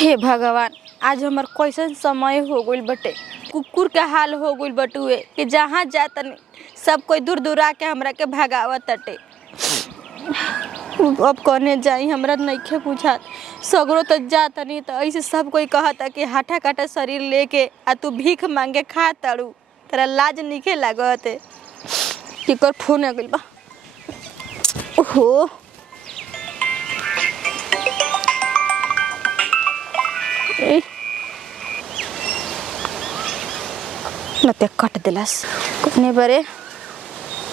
हे भगवान, आज हमार कैसन समय हो गइल बटे। कुकुर के हाल हो गइल बटुए कि जहाँ जातनी सब कोई दूर दूर आके हमरा के भगावत तटे। अब कने जाई हमरा नइखे बुझात। सगरो तो जातनी तो ऐसे सब कोई कहता कि हाथा काटा शरीर लेके आ तू भीख मांगे खा ताड़ू, तेरा लाज नइखे लागत। केकर फोन आ गइल बा। ओहो नते कट दिलास कोने बरे।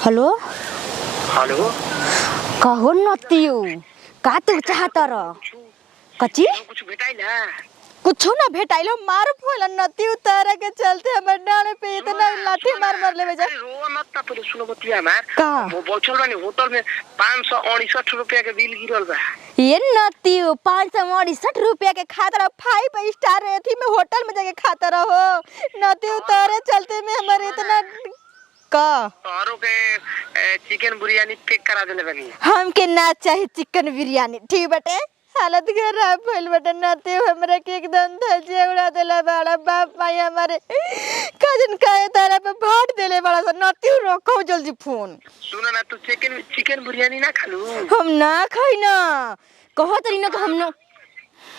हेलो हेलो कहो नतियू का तू चाहत र कची कुछ भेटाइला कुछ ना भेटाइलो मार फोल नतियू तारा के चलते हमर डाले पे इतना लाठी मार मार लेवे जा। रो मत ता पहले सुनो बतिया मार का वो बैठल बानी होटल में 568 रुपया के बिल गिरल बा। ये नतियू 568 रुपया के खाता 5 स्टार एथी में होटल में जाके खाता रहो नतियू तारे चलते में हमर इतना का औरों के चिकन बिरयानी पैक करा देले बानी। हमके ना चाहे चिकन बिरयानी ठीक बटे। हालत खराब भइल बटे नतियू हमरा के एकदम धजिया उड़ा देला बड़ा बाप माई हमारे कजन काहे तारा पे भाट देले बड़ा सा। नतियू रखो जल्दी फोन। सुनो ना तू चिकन बिरयानी ना खालू। हम ना खाई ना कहत रही ना कि हम ना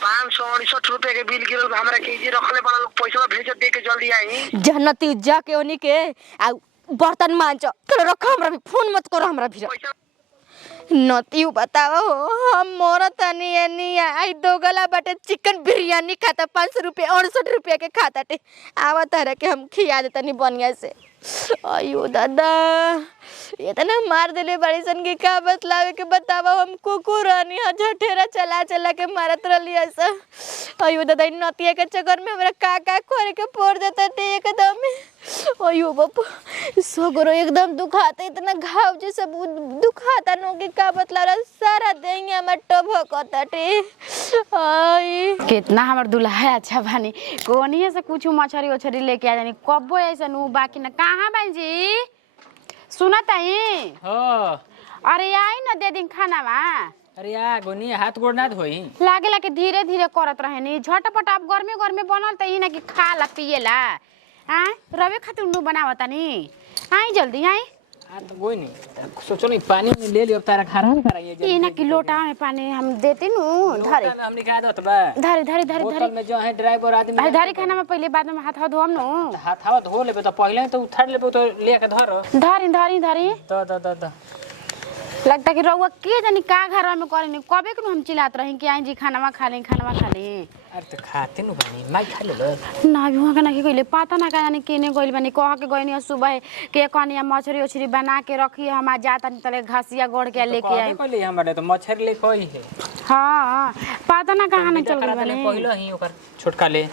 568 रुपया के बिल गिरल बा। हमरा के जे रखले बड़ा लोग पैसा भेज दे के जल्दी आई। जन्नती जाके ओनी के आ बर्तन मांज चलो रखो हमरा भी फोन मत करो हमरा भी। नतियू बताओ हम मोरत नहीं आई दो गला बटे चिकन बिरयानी खाता 500 रुपया 68 रुपया के खाता टे आवा तारा के हम खिया देता नहीं बढ़िया से। अयो दादा ये तो ना मार देले बड़ी सन की का बतलावे के बतावा हम कुकुर रानी झठेरा चला चला के मारत रहली ऐसा। अयो दादा इन नतिया के चक्कर में हमरा का करे के पोर देता टे एकदम। अयो बाप सगरो एकदम दुखाता इतना घाव जैसे दुखाता नो के का बतला रहा सारा देंगे हमर टभकता टे। आई कितना हमर दुल्हा है अच्छा बानी कोनिए से कुछ मछरी ओछरी लेके आ जानी कब्बो ऐसा नु बाकी ना कहां बन जी सुना ताई हो। अरे आई ना दे दिन खाना वा। अरे यार गोनी हाथ गोड़ ना धोई लागेला कि धीरे धीरे करत रहे नी झटपट आप गर्मी गर्मी बनल त ई ना कि खाला पिएला हां रवे खातिर नु बनावता नी आई जल्दी आई। आ तो कोई नहीं सोचो नहीं पानी में ले लियो तारा खारा नहीं कराइए ई ना कि लोटा में पानी हम देते नु धरे हमने कहा दत बा धरे धरे धरे होटल में जो है ड्राइवर आदमी अरे धरे खाना में पहले बाद में हाथ धोम नु हाथ हवा धो लेबे तो पहले तो उठाड़ लेबे तो ले के धर धरी धरी धरी त लगता कि रउआ के जानी का घर में करे कबे के हम चिल्लात रही कि आई जी खाना खा ले। अरे तो खाते नु बानी माई खा ले ना भी वहां का ना के कइले पता ना का जाने केने गइल बानी कह के गइनी सुबह के कनिया मछरी ओछरी बना के रखी हम आज जाता नहीं तले घासिया गोड़ के लेके आई कहले हमरे तो मछरी ले कोई है। हां पता ना कहां नहीं चल गइल बानी पहले ही ओकर छोटका ले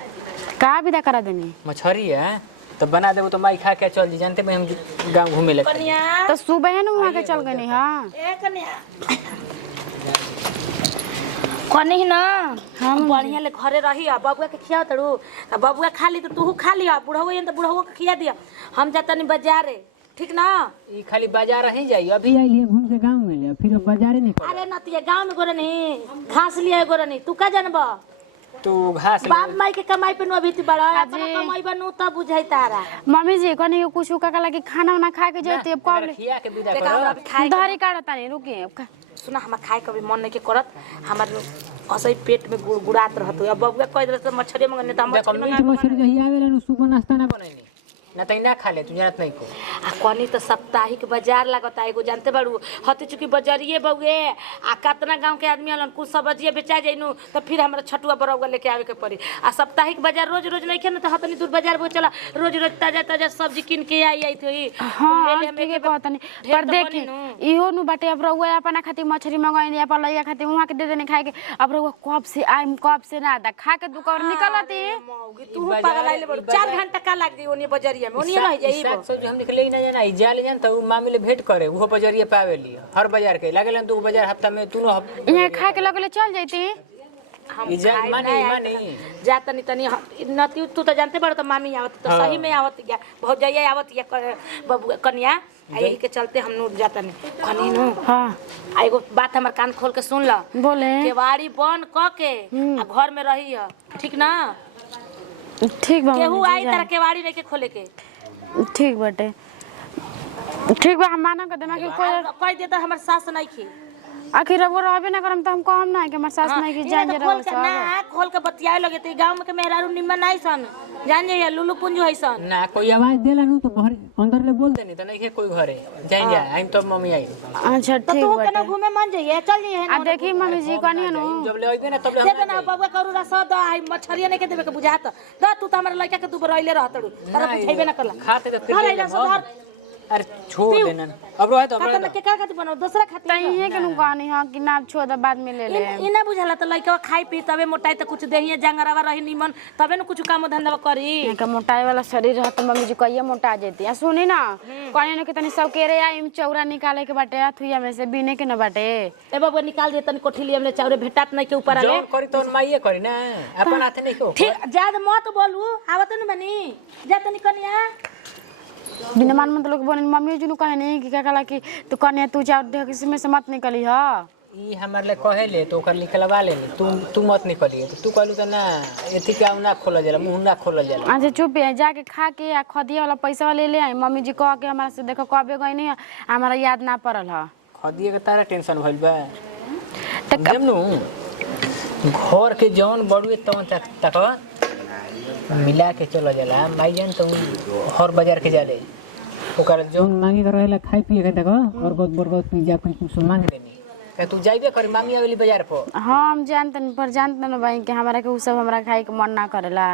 का विदा करा देनी मछरी है तो बना देबो तो माई खा के चल जी जानते मैं हम गांव घूमे ले तो सुबह न वहां के चल गनी। हां ए कन्या कने ना हम बढ़िया ले घरे रही आ बबुआ के खिया तड़ू आ बबुआ खा ली तो तू खा लिया बुढ़ऊ ये तो बुढ़ऊ के खिया दिया हम जाता नहीं बाजारे ठीक ना। ई खाली बाजार ही जाई अभी आई लिए घूम के गांव में ले फिर बाजारे नहीं अरे नतिया गांव में गोरे नहीं घास लिया गोरे नहीं तू का जानबा तू घास बाप माई के कमाई पे नो अभी बड़ा अपना कमाई बनू तब बुझाई तारा। मम्मी जी कने कुछ का लगे खाना ना खा के जते कब खिया के विदा देखा कर खाई धरी काटता नहीं रुके सुना हम खाए कभी मन नहीं के करत हमार असई पेट में गुड़गुड़ात रहत। अब बबुआ कह दे तो मछली मंगने त हम मछली जही आवेला नु सुबह नाश्ता ना बनैनी ना तई ना खा ले तू जानत नहीं को आ कोनी तो साप्ताहिक बाजार लागत एगो जानते बाड़ू हती चुकी बाजारिए बउए आ कतना गांव के आदमी आलन कुछ सब्जी बेचा जाइनु तो फिर हमरा छटुआ बरौगा लेके आवे के पड़ी। आ साप्ताहिक बाजार रोज रोज नहीं खेन तो हतनी दूर बाजार वो चला रोज रोज ताजा ताजा सब्जी किन के आई थी। हां ठीक है कहता नहीं पर देखी इहो नु बाटे अब रउआ अपना खातिर मछली मंगाई अपन लइया खातिर वहां के दे देने खाए के अब रउआ कब से आई कब से ना दा खा के दुकान निकलती तू पागल आइले बड़ 4 घंटा का लाग गई ओनी बाजारिया में ओनी रह जाई जो हम निकले ना जाना जाले जान तो मामले भेंट करे वो बाजारिया पावे लिए हर बाजार के लागेला तो बाजार हफ्ता में तू यहां खा के लगले चल जाती हम मानी जा तनी तनी नती तू तो जानते बड़ तो मामी आवत तो सही में आवत या बहुत जाइए आवत या बबुआ कन्या यही के चलते हम नूर जाता नहीं खनी नु। हां एगो बात हमर कान खोल के सुन ल बोले केवाड़ी बंद क के आ घर में रही है ठीक ना ठीक बा केहू मम्मी आई जी, तरह केवाड़ी लेके खोले के ठीक बाटे ठीक बा हम माना कर देना कि कोई कह देता हमर सास नहीं खी आखिर वो रहबे ना करम त हम कहम ना कि हमर सास नहीं कि जान जे खोल रहो के ना खोल के बतियाए लगे तो गांव में के मेहरारू निम्न नहीं सन जान जाइए लुलु पुंजू है सन ना कोई आवाज देला नु तो घर अंदर ले बोल देनी त नहीं है कोई घरे जाई जा आइन तो मम्मी आई अच्छा तो ठीक तू बाटे केना घूमे मन जाइए चल जाइए आ देखी मम्मी जी कहनी नु जब ले आइबे ना तब ले दे देना बबुआ करू रसा द आई मछरिया नहीं के देबे के बुझात द तू त हमर लड़का के तू रहिले रहतड़ू तारा बुझाइबे ना करला खाते तो फिर घर ले आइला लेबो। सुधार अरे छोड़ देना अब रहे तो खाता के का खाती बनाओ दूसरा खाती तइए के नु कहनी हां कि ना छोड़ दे बाद में ले ले इना बुझाला त लइका खाई पी तबे मोटाई त कुछ देहिए जंगरावा रही निमन तबे न कुछ काम धंधा करी का मोटाई वाला शरीर रहत मम्मी जी कहिए मोटा जेती आ सुनी ना कहनी ना कि तनी सब केरे आई चौरा निकाले के बाटे अथुया में से बिने के न बाटे ए बाबू निकाल दे तनी कोठिली हमने चाउरे भेटात नहीं के ऊपर आले जौन करी तो माइए करी ना अपन हाथ नहीं को ठीक ज्यादा मत बोलू आवत न बनी जा तनी कनिया बिना मान मत लोग बोले मम्मी जी नु कहे नहीं कि का कहला कि तू कने तू चाउर दे किसी में से मत निकली ह ई हमर ले कहेले तो ओकर निकलवा ले तू मत निकलिए तो तू कहलू त ना एथी के ना खोल जाला मुंह ना खोल जाला अच्छा चुप है जाके खा के आ खदिया वाला पैसा ले ले आई मम्मी जी कह के हमरा से देखो कबे गई नहीं हमारा याद ना पड़ल ह खदिए के तारा टेंशन भइल बा जमनु घर के जौन बड़ुए तौन तक मिला के चला जाला माई जान तो हर बाजार के जाले ओकर जौन मांगे के रहेला खाई पिए के तक और बहुत पिज्जा कुछ मांग देनी का तू जाइबे कर मामी वाली बाजार पर हम जानतन पर जानतन न भाई कि हमरा के उ सब हमरा खाए के मन ना करेला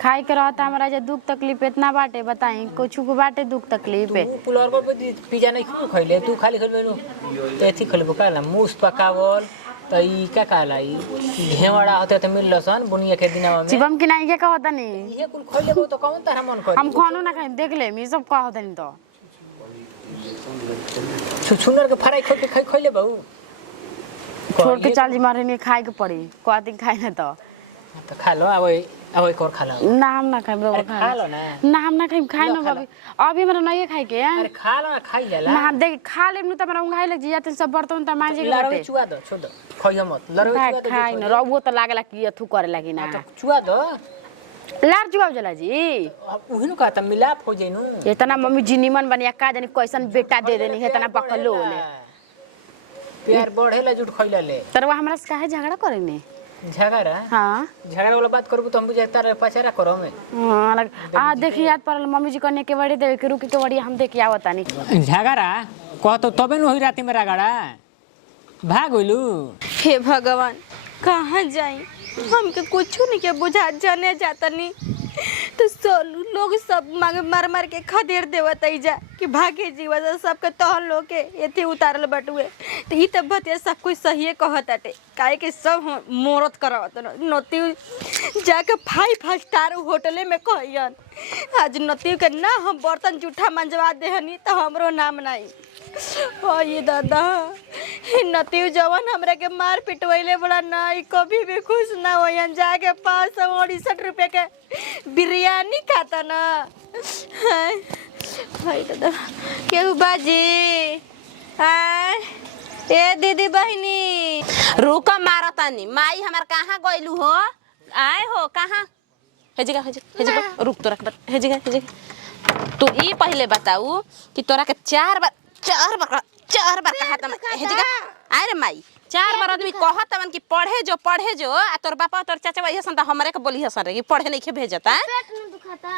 खाए के रहता हमरा जे दुख तकलीफ इतना बाटे बताई कुछ को बाटे दुख तकलीफ है तू पुलर पर पिज्जा नहीं खू खइले तू खाली खइले तो एथी खइले काला मूस पकावल त ई का काला ई घेवड़ा होते त मिल लसन बुनिया के दिनवा में शिवम की नहीं के कहता नहीं ये कुल खइले हो तो कौन तारा मन करी हम खानो ना खाई देख ले मी सब कहता नहीं तो छुछुनर के फ्राई खोल के खइले बहु छोड़ के चल जी मारे में खाए के पड़ी कहती खाए ना तो खा लो अब एक और खा लो ना हम ना खाए बाबा खा लो ना ना हम ना खाई खाए ना बाबी अभी हमरा नहीं खाए के अरे खा लो ना खाई जाला ना हम देख खा ले नु त हमरा उंगाई लग जाते सब बर्तन त मांजे के लड़वे बाटे चुआ दो छोड़ दो खइयो मत लड़वे चुआ दो खाई ना रहुओ त लागला कि अथु करे लागी ना तो चुआ दो लार जुगाव जला जी अब उहिनु का त मिलाप हो जइनु इतना मम्मी जी निमन बनिया का जानी कैसन बेटा दे देनी है इतना बकलो ले प्यार बढ़ेला जुट खइला ले तर वो हमरा से काहे झगड़ा करे ने झगड़ा हां झगड़ा वाला बात करबू तो हम बुझाता रे पचारा करो में हां लग आ देखी याद पड़ल मम्मी जी कने के बड़ी देवे के रुकी के बड़ी हम देख आवता नहीं झगड़ा कह तो तबे न होई राती में रगड़ा भाग होइलू हे भगवान कहाँ जाई हमके कुछ नहीं के बुझा जाने जाता नहीं तो लोग सब मार मार के खदेड़ देवत जा कि भागे जीवा सबके तहन लोग के एथे उतारल बटुए तो ई तब बतिया सब कुछ सही कहताटे काहे कि सब मोरत करवत नती जाके 5 स्टार होटले में कहियन आज नती के ना हम बर्तन जूठा मंजवा देहनी तो हमरो नाम नहीं ओ ये दादा नती जवन हमरा के मार पिटवैले बड़ा नहीं कभी भी खुश ना होयन जाके 568 रुपए के बिरयानी खाता ना भाई दादा केहू बाजी आय ए दीदी बहिनी रुका मारतानी माई हमार कहाँ गइलू हो आए हो कहाँ हे जगह रुक तोरा हे जगह तू ई पहले बताऊ कि तोरा के चार बार कहा तम हे जगह आए रे माई 4 बार आदमी कहत तमन कि पढ़े जो आ तोर बापा तोर चाचा वही सन त हमरे के बोली हसन रे कि पढ़े नहीं के भेजता पेट न दुखाता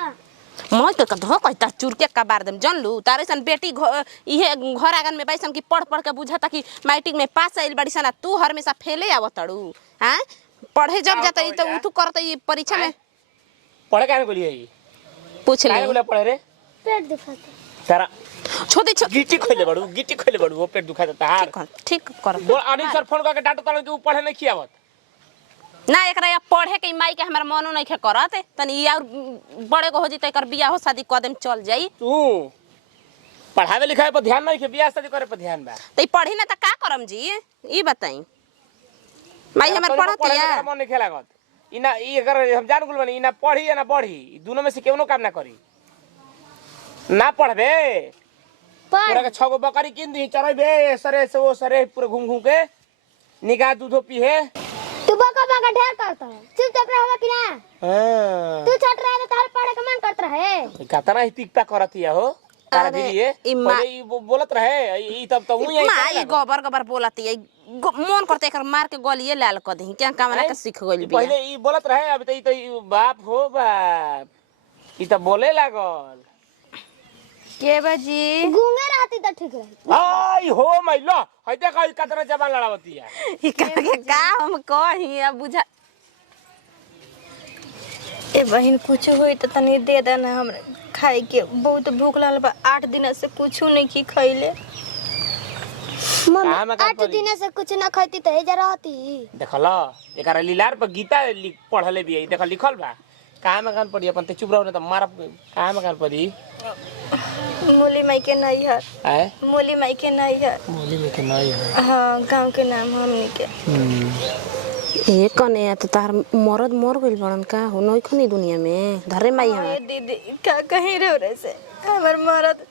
मैं के कधो कहता चुरके का बार दम जन लू तारे सन बेटी इहे घर आंगन में बैसन कि पढ़ कि बुझता कि मैट्रिक में पास आइल बड़ी सन तू हमेशा फेले आवतड़ू हां पढ़े जब जाता ई त उठू करत ई परीक्षा में पढ़े काहे बोलिए ई पूछ ले काहे बोले पढ़े रे पेट दुखाता तारा छोटे गिट्टी खइले बड़ू वो पेट दुखाता तार ठीक कर बोल अनिल सर फोन करके डांटो तन कि ऊ पढ़े नहीं खियावत ना एकरा या पढ़े के माई के हमर मनो नहीं खे करत तनी और बड़े को हो जइते कर बियाह हो शादी कदम चल जाई तू पढ़ावे लिखावे पर ध्यान नहीं के बियाह शादी करे पर ध्यान बा त ई पढ़ी ना त का करम जी ई बताई माई हमर पढ़त या मन नहीं खेलागत इना ई अगर हम जान गुल बनी इना पढ़ी या ना बढ़ी दोनों में से केनो काम ना करी ना पढ़बे पूरा के 6 गो बकरी किन दी चरबे सरे से वो सरे पूरा घूम घूम के निगाह दूधो पीहे तू बका बका ढेर करता है चुपचाप रह कि ना हां तू छट रहा है तो तार पढ़े का मन करत रहे कतना ही टिकटा करतिया हो तारा दीदी ये पहले ई बोलत रहे ई तब तो हुई माई गोबर गोबर बोलती है मन करते कर मार के गोलिए लाल क दही क्या कामना के सीख गइल बिया पहले ई बोलत रहे अब तो ई बाप हो बाप ई त बोले लागल के बाजी गूंगे रहती तो ठीक रही आई हो मैलो हई देख ई कतना जबान लड़ावती है ई का हम कही अब बुझा ए बहन कुछ होई त तनी दे देना हमरा खाए के बहुत भूख लागल बा 8 दिन से कुछ नहीं की खइले कहां में 8 दिन से कुछ ना खाती तो हेजा रहती देखला एकरा लीलार पर गीता पढ़ले बिया देख लिखल बा कहां में कान पड़ी अपन ते चुप रहो न त मार कहां में कान पड़ी मोली माई के नहीं है आए मोली माई के नहीं है मोली में के नहीं है हाँ गांव के नाम हमनी के ए कने त तार मरद मर गइल बड़न का हो नई खनी दुनिया में धरे माई ए हम दीदी का कहीं रे रे से हमर मरद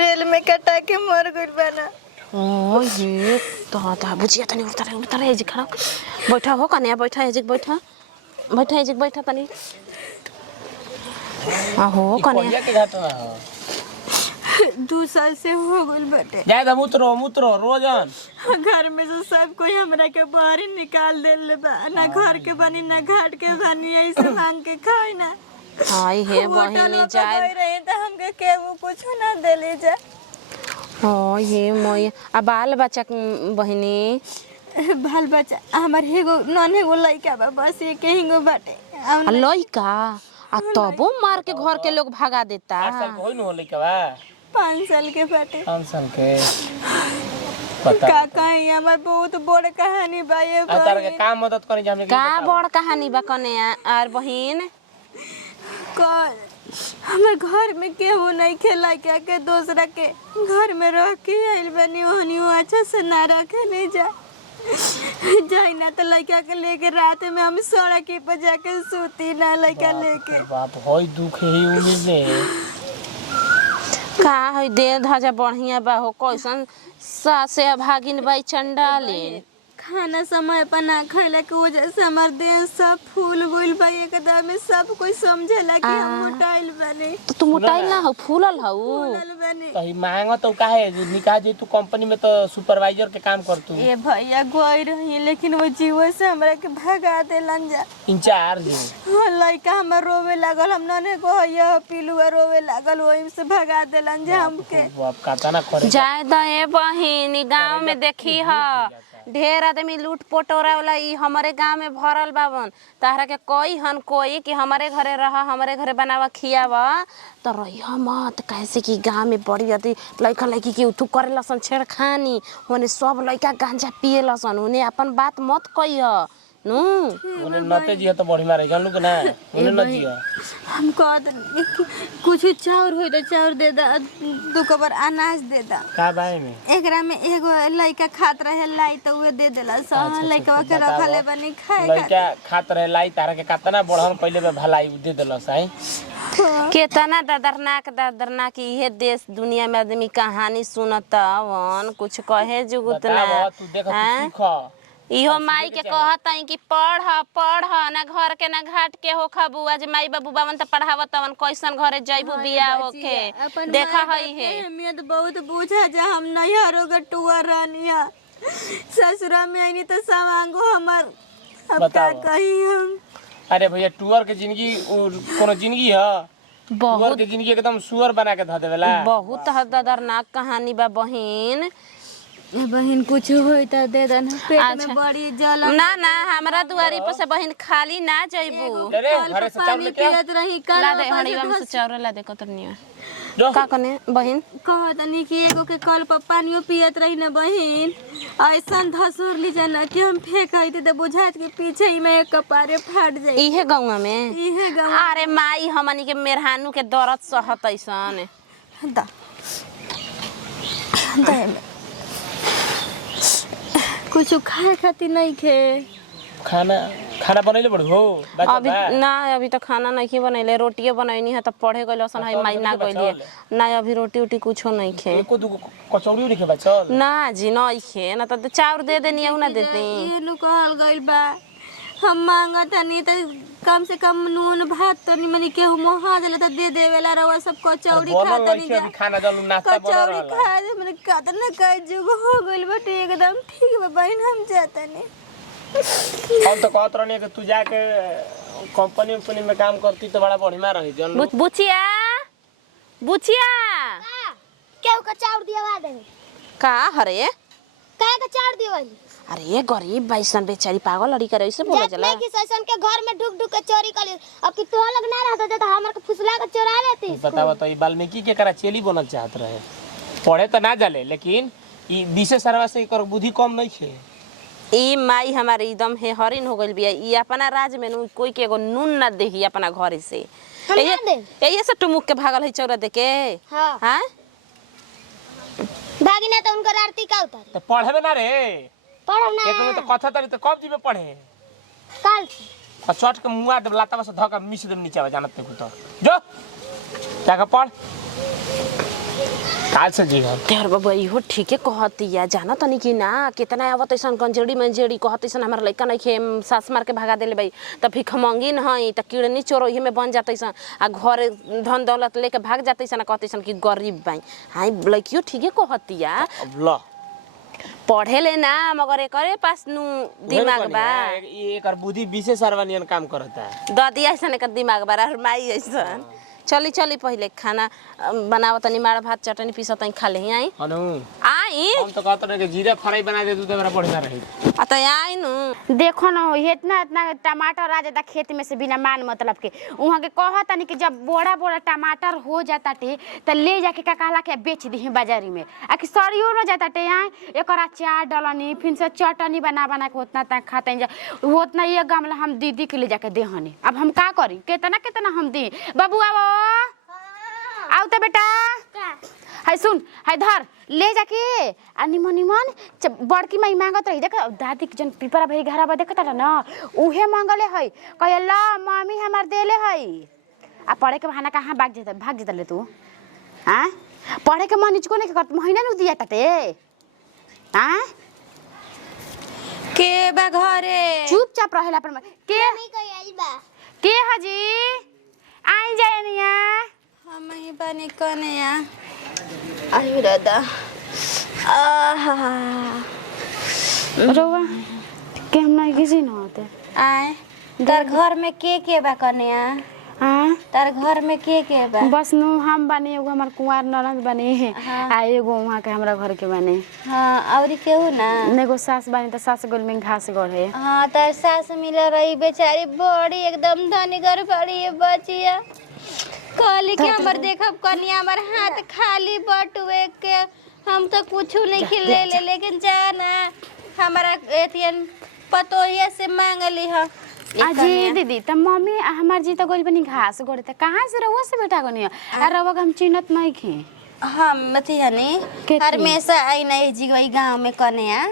रेल में कटा के मर गइल बना ओ ये ता बुझिया तनी उतर ए जी खड़ा बैठा हो कने बैठा ए जी बैठा तनी आ हो कने कोलिया के घाट हो 2 साल से हो गइल बाटे जाय द मुतरो रोजन घर में से सब कोई हमरा के बाहर ही निकाल देले बा ना घर के बनी ना घाट के बनी ऐसे मांग के खाई ना हाय हे बहिनी जाय रहे त हमके केहू कुछ ना देले जा ओ ये मोय आ बाल बच्चा बहिनी बाल बच्चा हमर हेगो नन हेगो लइका बा बस ये केहिगो बाटे आ लइका आ तबो मार के घर के लोग भगा देता 8 साल होई न हो लइका बा 5 साल के बाटे 5 साल के पता का कहीं हमर बहुत बड़ कहानी बा ये आ तार के काम मदद करे जाने का बड़ कहानी बा कने आर बहिन कल हमारे घर में केहू नहीं खेला क्या के दूसरा के घर में रह के आइल बनी ओहनी अच्छा से ना रखे नहीं जा जाई ना तो लड़का के लेके रात में हम सड़क पे जाके सूती ना लड़का लेके बाप होई दुख ही उम्मीद ने का है दे धजा बढ़िया बा हो कैसन सासे भागिन बाई चंडाले खाना समय पर ना खैला के वजह से हमार देह सब फूल गइल बा एकदम में सब कोई समझेला कि हम मोटाइल बने तो तू मोटाइल ना हो फूलल हो फूलल बने तो ही मांगा तो काहे जो निकाह जे तू कंपनी में तो सुपरवाइजर के काम कर तू ए भैया गोई रही लेकिन वो जीव से हमरा के भगा देलन जा इंचार्ज हाँ लड़का हमर रोवे लागल हम नने को हइया पीलुआ रोवे लागल वही से भगा देलन जा हमके बाप काता ना करे जाय दे बहिन गांव में देखी ह ढेर आदमी लूट पोटोरा वाला ई हमारे गांव में भरल बावन तारा के कोई कि हमारे घरे रह हमारे घरे बनावा खियावा तो रही मत कैसे कि गांव में बड़ी अति लड़का लड़की के उठू करे लसन छेड़खानी होने सब लड़का गांजा पिए लसन उन्हें अपन बात मत कहियो नु उन्हें नते जिया तो बड़ी मारे जानलू के ना उन्हें न जिया हम कहत कुछ चाउर होई तो चाउर दे दा 2 कबर अनाज दे दा का बाई में एकरा में एगो लड़का खात रहे लाई तो वे दे देला सा लड़का के रखले बनी खाए लड़का खात रहे लाई तारा के कातना बढ़न पहले में भलाई दे देला साई केतना दर्दनाक इहे देश दुनिया में आदमी कहानी सुनता वन कुछ कहे जुगुत ना तू देख तू सीख इहो माई के कहत कि पढ़ ना घर के ना घाट के हो खबू आज माई बाबू बावन त पढ़ावत तवन कैसन घरे जइबू बियाह होके देखा हई है अहमियत बहुत बुझा जा हम नहीं हरोगे टुअर रानिया ससुरा में आईनी तो सवांगो हमर अब का कही हम अरे भैया टूअर के जिंदगी कोनो जिंदगी है टूअर के जिंदगी एकदम सुअर बना के ध देवेला बहुत दर्दनाक कहानी बा बहिन बहन कुछ होई त दे दन पेट में बड़ी जलन ना हमरा दुआरी पर से बहिन खाली ना जइबू अरे घरे से चावल लेके पियत रही कल ला दे हड़ीवा में से चावल ला दे कतरनिया का कने बहिन कहतनी कि एगो के कल पर पानियो पियत रही ना बहन ऐसन धसुर ली जाना कि हम फेंक आई त बुझात के पीछे ही में एक कपारे फाट जाई इहे गौवा में इहे गाँव अरे माई हमनी के मेहरानू के दर्द सहत ऐसन दा कुछ खाए खातिर नहीं खे खाना खाना बनैले बड़ हो अभी ना अभी तो खाना नहीं बनैले रोटिए बनैनी है तो पढ़े गइल सन है मायना गइली ना अभी रोटी उटी कुछो नहीं खे एको दुगो कचौड़ी नहीं खेबा चल ना जी नहीं खे ना तो चाउर दे देनी ना देते ये नु कहल गइल बा हम मांगत हनी त कम से कम नून भात तो निमनी के मोहा देले त दे देवेला रवा सब कचौड़ी खाता नहीं जा खाना जल नाश्ता बन कचौड़ी खा दे मैंने कतना कई जुग हो गइल बटे एकदम ठीक बा बहन हम जाता नहीं हम तो कहत रहनी कि तू जाके कंपनी में काम करती तो बड़ा बढ़िया रही जन बुचिया बुचिया केहू का चाउर दिया दे का हरे काहे का चाउर दिवली अरे गरीब बैसन बेचारी पागल लड़ी करे ऐसे बोले चला कि सैसन के घर में ढुक ढुक के चोरी कर अब कि तोह लग ना रहता तो हमर के फुसला के चोरा लेती बतावा तो ई वाल्मीकि के करा चेली बनल चाहत रहे पढ़े तो ना जाले लेकिन ई विशेष सरवा से कर बुद्धि कम नहीं खे ई माई हमारे एकदम है हरिन हो गइल बिया ई अपना राज में कोई के एगो नून ना देही अपना घर से यही से टुमुक के भागल है चौरा दे के हां भागिना तो उनकर आरती का उतारे तो पढ़बे ना रे पढ़ना एक में तो कथा तरी तो कब जीवे पढ़े कल और चट के मुआ लाता बस धका मिस दे नीचे जानत ते तो जो जाके पढ़ काल से जीवन तेहर बाबू इहो ठीके कहतिया जाना तनी कि ना कितना आवत ऐसन गंजेड़ी मंजेड़ी कहत ऐसन हमार लइका नहीं खे सास मार के भगा देले भाई त भिख मंगी न हई त कीड़नी चोरोही में बन जात ऐसन आ घर धन दौलत लेके भाग जात ऐसन कहत ऐसन कि गरीब बाई हाई लइकियो ठीके कहतिया ल पढ़े ले ना मगर एकरे पास नु दिमाग बा ये एकर बुद्धि विशेष सर्वनियन काम करता ददी ऐसन एकर दिमाग बा और माई ऐसन चली चली पहले खाना बनाव तनी मार भात चटनी पीसत तनी खा ले आई हनु आई हम तो कहत रहे कि जीरा फ्राई बना दे तू तो बड़ा बढ़िया रही आ त आई नु देखो ना इतना इतना टमाटर आ जाता खेत में से बिना मान मतलब के वहाँ के कहत तनी कि जब बड़ा बड़ा टमाटर हो जाता टे त ले जाके का कहला के बेच दी बाजारी में आ कि सड़ियो न जाता टे यहाँ एकरा चार डलनी फिर से चटनी बना बना के उतना तक खाते जा उतना ये गमला हम दीदी के ले जाके देहनी अब हम का करी कितना कितना हम दी बाबू आओ आओ तो बेटा हाय सुन हाय धर ले जाके आ निमन निमन बड़की माई मांगत रही देख दादी के जन पिपरा भरी घर बा देखता ना उहे मांगले है कहे ला मम्मी हमार देले है आ पढ़े के बहाना कहाँ भाग जेता ले तू हां पढ़े के मन को नहीं करत महीना नु दिया ताटे हां के बा घरे चुपचाप रहेला पर के नहीं कोई आई बा के हजी आई जाए निया हम ही बने कन्या आयु दादा रोवा के हम नहीं किसी न होते आए तार घर में के बा कन्या हां तार घर में के बा बस नु हम बने एगो हमर कुंवार ननद बने आ एगो वहां के हमरा घर के बने हां औरी केहू ना नेगो सास बने त सास गोल में घास गढ़े हां तार सास मिल रही बेचारी बड़ी एकदम धनी घर बड़ी है बचिया कहली कि हमर देखब कन्या हमर हाथ खाली बटुए के हम तो कुछ नहीं खिले ले लेकिन जाना हमारा एतियन पतोहिया से मांगली ह अजी दीदी त मम्मी हमार जी त गोल बनी घास गढ़े त कहां से रहुआ से बेटा गनी आ रहुआ हम चिन्हत नहीं खे हम मती हनी हमेशा आई नहीं जी गई गांव में कन्या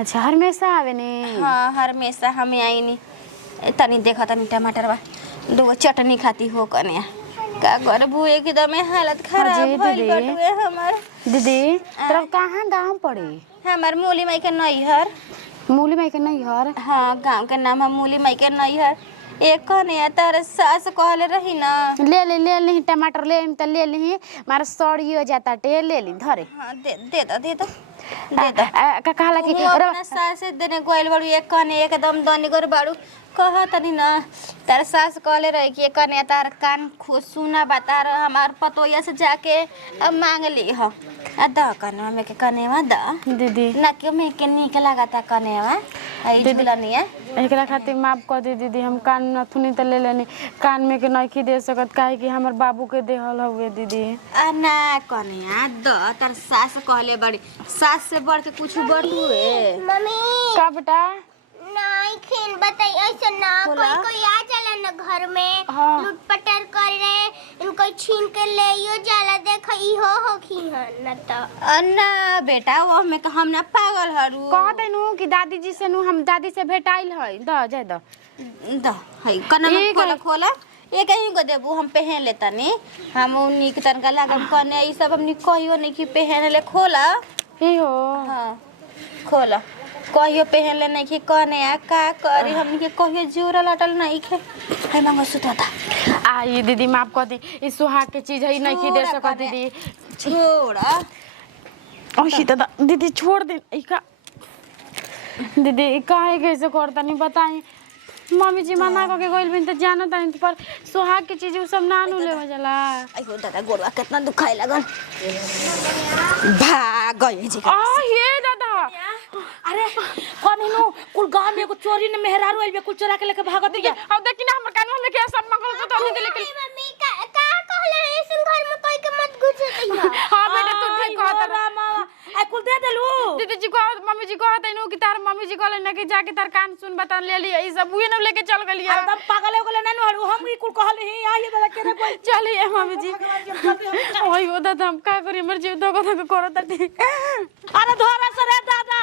अच्छा हमेशा आवे ने हां हमेशा हमें आई नहीं तनी देखा तनी टमाटर बा दो चटनी खाती हो कन्या का घर बुए एकदम हालत खराब भइल बटुए हमर दीदी तब कहां गांव पड़े हमर मूली माई के नैहर मूली माई के नैहर हां गांव के नाम है मूली माई के नैहर एक कन्या तार सास कहले रही ना ले ली टमाटर ले त ले ली मार सड़ियो जाता टे ले ली धरे हां दे दो का कहला कि अपना सास देने गोइल बाड़ू एक कन्या एकदम दनी कर बाड़ू कह तनी ना तार सास कहले रही कि कन्या तार कान खुद सुना बता रहा हमार पतोया से जाके अब मांग ली हो द कन्या में के कन्या द दीदी ना के में के निक लागता कन्या आई झुलनिया एकरा खातिर माफ कर दी दीदी हम कान नथुनी त ले लेनी कान में के नहीं दे सकत काहे कि हमर बाबू के देहल हुए दीदी आ ना कन्या द तार सास कहले बड़ी सास से बढ़ के कुछ बढ़ुए मम्मी का बेटा नहीं खिन बताई ऐसे ना कोई आ चला ना घर में हाँ। लूट पटर कर रहे इनको छीन के ले यो जाला देख इहो होखी हन न त अन्ना बेटा वो हमें हम ना पागल हरू कहते नु कि दादी जी से नु हम दादी से भेटाइल है द जाय द द है कना एक खोला है। खोला ये कहीं को देबू हम पहन लेता नी हम उन्हीं के तनका लागम कने ई सब हमनी कहियो नहीं कि पहन ले खोला ए हो हां खोला कहियो पहन ले नहीं कि कने आ का करी हमनी के कहियो जोरा लटल नहीं खे है मंगो सुता था आई दीदी माफ कर दी ई सुहाग के चीज है नहीं की दे छोड़ा सकत कने। दीदी छोड़ा ओशी दादा दीदी छोड़ दे ई का दीदी ई काहे कैसे करता नहीं बताई मम्मी जी मना को के गइल बिन त जानो तानी पर सुहाग के चीज उ सब ना नु ले हो जाला आयो दादा गोरवा कितना दुखाए लगन भाग गई जी आ हे दादा अरे कौन नु कुल गांव में एगो चोरी ने मेहरारू आइल बे कुल चोरा के लेके भागत दिया अब देखी ना हमर कानवा में के सब मंगल तो हमने के लेके मम्मी का कहले ऐसन घर में कोई के मत घुसे दैया हां बेटा तू ठीक कहत रामा आ कुल दे देलू दीदी जी को मम्मी जी कहत नु कि तार मम्मी जी कहले ना कि जाके तार कान सुन बता ले ली ई सब उहे न लेके चल गेलिए एकदम पागल हो गेले नानू हरु हम ई कुल कहले ही आइए दादा केरे बोल चलिए मम्मी जी ओई ओ दादा हम का करी हमर जीव धोखा धोखा करत अरे धोरा से रे दादा